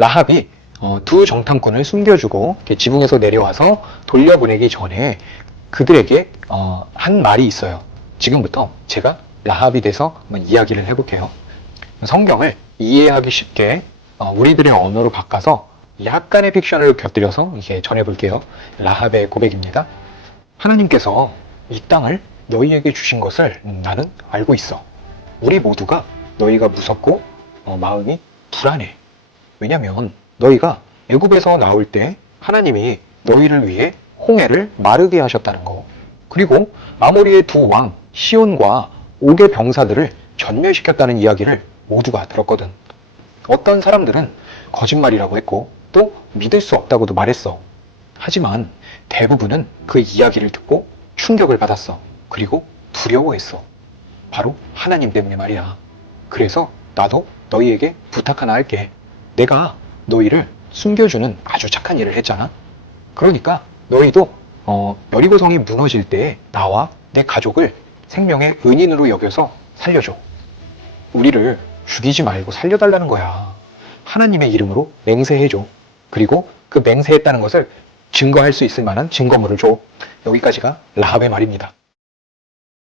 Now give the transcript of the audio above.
라합이 어, 두 정탐꾼을 숨겨주고 지붕에서 내려와서 돌려보내기 전에 그들에게 어, 한 말이 있어요. 지금부터 제가 라합이 돼서 한번 이야기를 해볼게요. 성경을 이해하기 쉽게 어, 우리들의 언어로 바꿔서 약간의 픽션을 곁들여서 이렇게 전해볼게요. 라합의 고백입니다. 하나님께서 이 땅을 너희에게 주신 것을 나는 알고 있어. 우리 모두가 너희가 무섭고 어, 마음이 불안해. 왜냐면 너희가 애굽에서 나올 때 하나님이 너희를 위해 홍해를 마르게 하셨다는 거. 그리고 아모리의 두 왕 시온과 옥의 병사들을 전멸시켰다는 이야기를 모두가 들었거든. 어떤 사람들은 거짓말이라고 했고 또 믿을 수 없다고도 말했어. 하지만 대부분은 그 이야기를 듣고 충격을 받았어. 그리고 두려워했어. 바로 하나님 때문에 말이야. 그래서 나도 너희에게 부탁 하나 할게. 내가 너희를 숨겨주는 아주 착한 일을 했잖아. 그러니까 너희도 어, 여리고성이 무너질 때 나와 내 가족을 생명의 은인으로 여겨서 살려줘. 우리를 죽이지 말고 살려달라는 거야. 하나님의 이름으로 맹세해줘. 그리고 그 맹세했다는 것을 증거할 수 있을 만한 증거물을 줘. 여기까지가 라합의 말입니다.